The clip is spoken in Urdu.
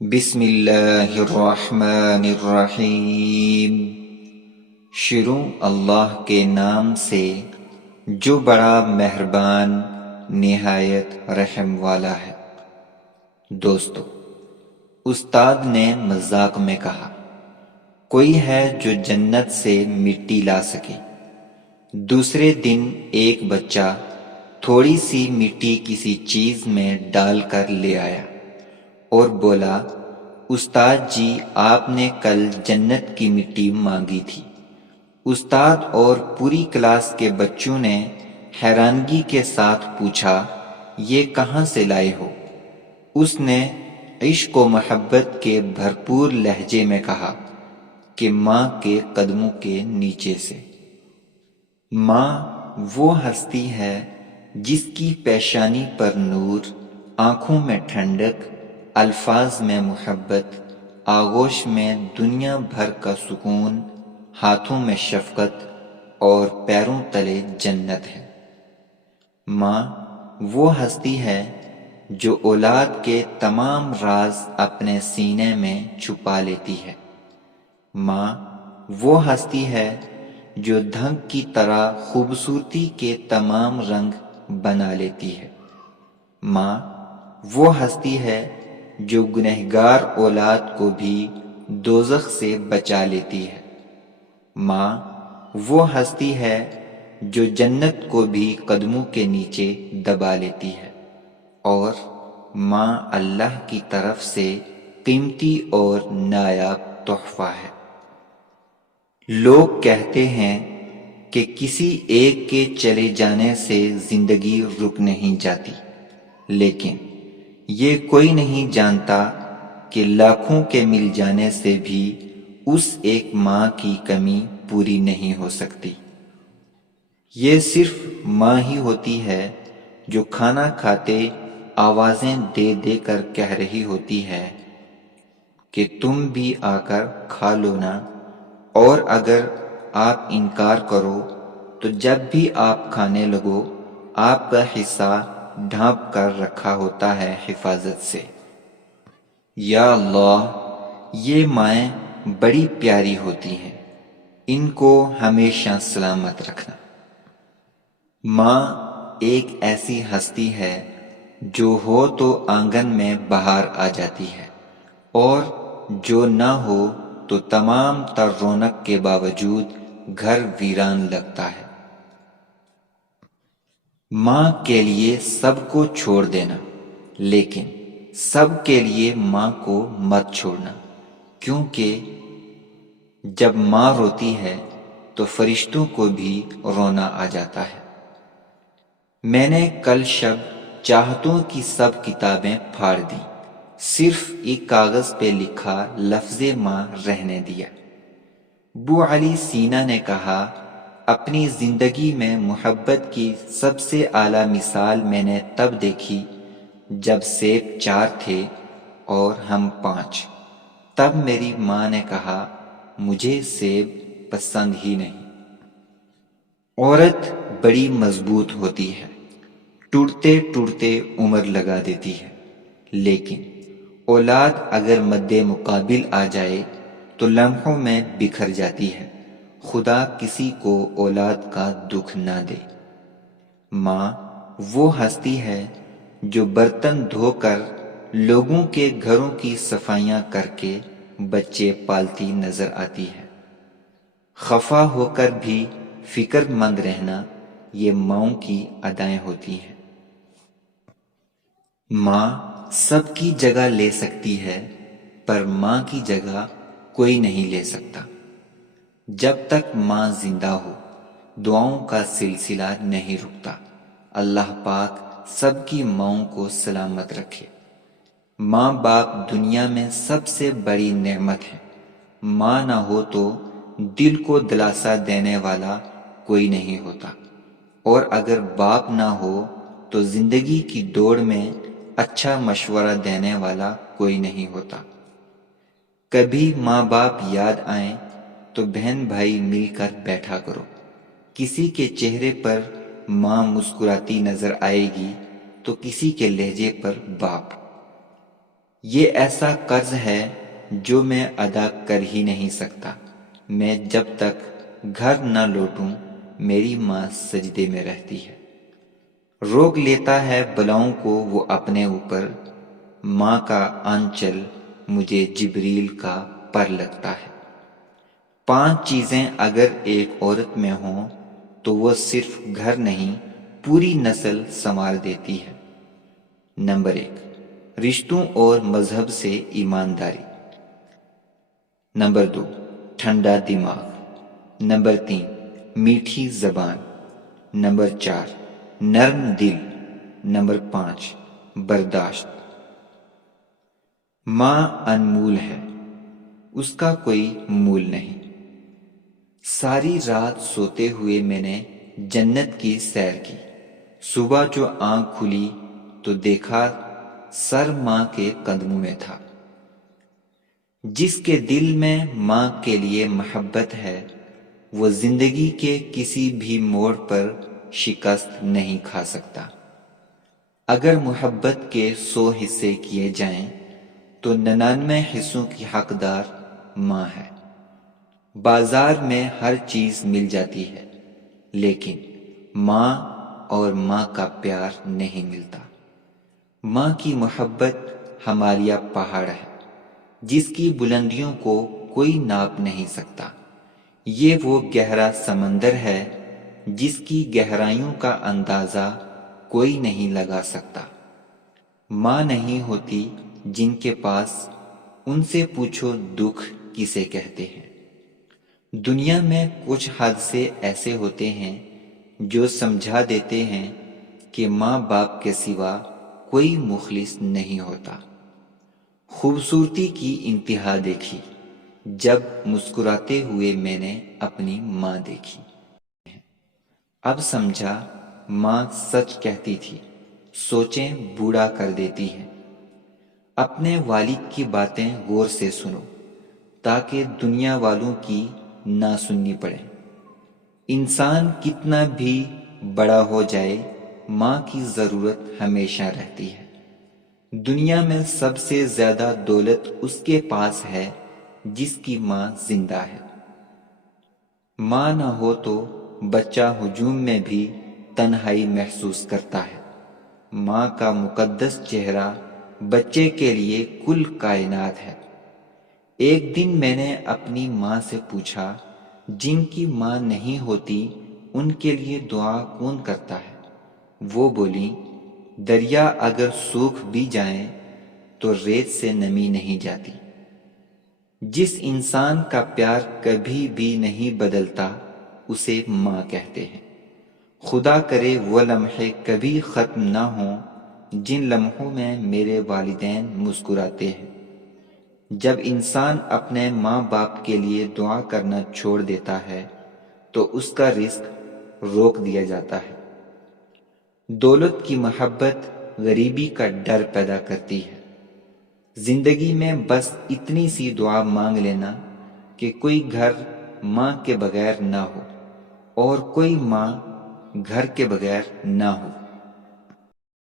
بسم اللہ الرحمن الرحیم۔ شروع اللہ کے نام سے جو بڑا مہربان نہایت رحم والا ہے۔ دوستو، استاد نے مذاق میں کہا، کوئی ہے جو جنت سے مٹی لا سکے؟ دوسرے دن ایک بچہ تھوڑی سی مٹی کسی چیز میں ڈال کر لے آیا اور بولا، استاد جی آپ نے کل جنت کی مٹی مانگی تھی۔ استاد اور پوری کلاس کے بچوں نے حیرانگی کے ساتھ پوچھا، یہ کہاں سے لائے ہو؟ اس نے عشق و محبت کے بھرپور لہجے میں کہا کہ ماں کے قدموں کے نیچے سے۔ ماں وہ ہستی ہے جس کی پیشانی پر نور، آنکھوں میں ٹھنڈک، الفاظ میں محبت، آغوش میں دنیا بھر کا سکون، ہاتھوں میں شفقت اور پیروں تلے جنت ہے۔ ماں وہ ہستی ہے جو اولاد کے تمام راز اپنے سینے میں چھپا لیتی ہے۔ ماں وہ ہستی ہے جو دھنک کی طرح خوبصورتی کے تمام رنگ بنا لیتی ہے۔ ماں وہ ہستی ہے جو گنہگار اولاد کو بھی دوزخ سے بچا لیتی ہے۔ ماں وہ ہستی ہے جو جنت کو بھی قدموں کے نیچے دبا لیتی ہے، اور ماں اللہ کی طرف سے قیمتی اور نایاب تحفہ ہے۔ لوگ کہتے ہیں کہ کسی ایک کے چلے جانے سے زندگی رک نہیں جاتی، لیکن یہ کوئی نہیں جانتا کہ لاکھوں کے مل جانے سے بھی اس ایک ماں کی کمی پوری نہیں ہو سکتی۔ یہ صرف ماں ہی ہوتی ہے جو کھانا کھاتے آوازیں دے دے کر کہہ رہی ہوتی ہے کہ تم بھی آ کر کھا لو نا، اور اگر آپ انکار کرو تو جب بھی آپ کھانے لگو آپ کا حصہ ڈھانپ کر رکھا ہوتا ہے حفاظت سے۔ یا اللہ، یہ مائیں بڑی پیاری ہوتی ہیں، ان کو ہمیشہ سلامت رکھنا۔ ماں ایک ایسی ہستی ہے جو ہو تو آنگن میں بہار آ جاتی ہے، اور جو نہ ہو تو تمام تر رونق کے باوجود گھر ویران لگتا ہے۔ ماں کے لیے سب کو چھوڑ دینا، لیکن سب کے لیے ماں کو مت چھوڑنا، کیونکہ جب ماں روتی ہے تو فرشتوں کو بھی رونا آ جاتا ہے۔ میں نے کل شب چاہتوں کی سب کتابیں پھاڑ دی، صرف ایک کاغذ پہ لکھا لفظ ماں رہنے دیا۔ ابو علی سینا نے کہا، اپنی زندگی میں محبت کی سب سے اعلیٰ مثال میں نے تب دیکھی جب سیب 4 تھے اور ہم 5۔ تب میری ماں نے کہا، مجھے سیب پسند ہی نہیں۔ عورت بڑی مضبوط ہوتی ہے، ٹوٹتے ٹوٹتے عمر لگا دیتی ہے، لیکن اولاد اگر مد مقابل آ جائے تو لمحوں میں بکھر جاتی ہے۔ خدا کسی کو اولاد کا دکھ نہ دے۔ ماں وہ ہستی ہے جو برتن دھو کر لوگوں کے گھروں کی صفائیاں کر کے بچے پالتی نظر آتی ہے۔ خفا ہو کر بھی فکر مند رہنا یہ ماؤں کی ادائیں ہوتی ہیں۔ ماں سب کی جگہ لے سکتی ہے، پر ماں کی جگہ کوئی نہیں لے سکتا۔ جب تک ماں زندہ ہو دعاؤں کا سلسلہ نہیں رکتا۔ اللہ پاک سب کی ماؤں کو سلامت رکھے۔ ماں باپ دنیا میں سب سے بڑی نعمت ہے۔ ماں نہ ہو تو دل کو دلاسا دینے والا کوئی نہیں ہوتا، اور اگر باپ نہ ہو تو زندگی کی دوڑ میں اچھا مشورہ دینے والا کوئی نہیں ہوتا۔ کبھی ماں باپ یاد آئیں تو بہن بھائی مل کر بیٹھا کرو۔ کسی کے چہرے پر ماں مسکراتی نظر آئے گی تو کسی کے لہجے پر باپ۔ یہ ایسا قرض ہے جو میں ادا کر ہی نہیں سکتا۔ میں جب تک گھر نہ لوٹوں میری ماں سجدے میں رہتی ہے۔ روک لیتا ہے بلاؤں کو وہ اپنے اوپر، ماں کا آنچل مجھے جبریل کا پر لگتا ہے۔ 5 چیزیں اگر ایک عورت میں ہوں تو وہ صرف گھر نہیں پوری نسل سنوار دیتی ہے۔ نمبر 1، رشتوں اور مذہب سے ایمانداری۔ نمبر 2، ٹھنڈا دماغ۔ نمبر 3، میٹھی زبان۔ نمبر 4، نرم دل۔ نمبر 5، برداشت۔ ماں انمول ہے، اس کا کوئی مول نہیں۔ ساری رات سوتے ہوئے میں نے جنت کی سیر کی۔ صبح جو آنکھ کھلی تو دیکھا سر ماں کے قدموں میں تھا۔ جس کے دل میں ماں کے لیے محبت ہے وہ زندگی کے کسی بھی موڑ پر شکست نہیں کھا سکتا۔ اگر محبت کے 100 حصے کیے جائیں تو 99 حصوں کی حقدار ماں ہے۔ بازار میں ہر چیز مل جاتی ہے لیکن ماں اور ماں کا پیار نہیں ملتا۔ ماں کی محبت ہمالیہ پہاڑ ہے جس کی بلندیوں کو کوئی ناپ نہیں سکتا۔ یہ وہ گہرا سمندر ہے جس کی گہرائیوں کا اندازہ کوئی نہیں لگا سکتا۔ ماں نہیں ہوتی جن کے پاس، ان سے پوچھو دکھ کسے کہتے ہیں۔ دنیا میں کچھ حادثے ایسے ہوتے ہیں جو سمجھا دیتے ہیں کہ ماں باپ کے سوا کوئی مخلص نہیں ہوتا۔ خوبصورتی کی انتہا دیکھی جب مسکراتے ہوئے میں نے اپنی ماں دیکھی۔ اب سمجھا ماں سچ کہتی تھی، سوچیں بوڑھا کر دیتی ہے۔ اپنے والد کی باتیں غور سے سنو تاکہ دنیا والوں کی نہ سننی پڑے۔ انسان کتنا بھی بڑا ہو جائے ماں کی ضرورت ہمیشہ رہتی ہے۔ دنیا میں سب سے زیادہ دولت اس کے پاس ہے جس کی ماں زندہ ہے۔ ماں نہ ہو تو بچہ ہجوم میں بھی تنہائی محسوس کرتا ہے۔ ماں کا مقدس چہرہ بچے کے لیے کل کائنات ہے۔ ایک دن میں نے اپنی ماں سے پوچھا، جن کی ماں نہیں ہوتی ان کے لیے دعا کون کرتا ہے؟ وہ بولی، دریا اگر سوکھ بھی جائیں تو ریت سے نمی نہیں جاتی۔ جس انسان کا پیار کبھی بھی نہیں بدلتا اسے ماں کہتے ہیں۔ خدا کرے وہ لمحے کبھی ختم نہ ہوں جن لمحوں میں میرے والدین مسکراتے ہیں۔ جب انسان اپنے ماں باپ کے لیے دعا کرنا چھوڑ دیتا ہے تو اس کا رزق روک دیا جاتا ہے۔ دولت کی محبت غریبی کا ڈر پیدا کرتی ہے۔ زندگی میں بس اتنی سی دعا مانگ لینا کہ کوئی گھر ماں کے بغیر نہ ہو اور کوئی ماں گھر کے بغیر نہ ہو۔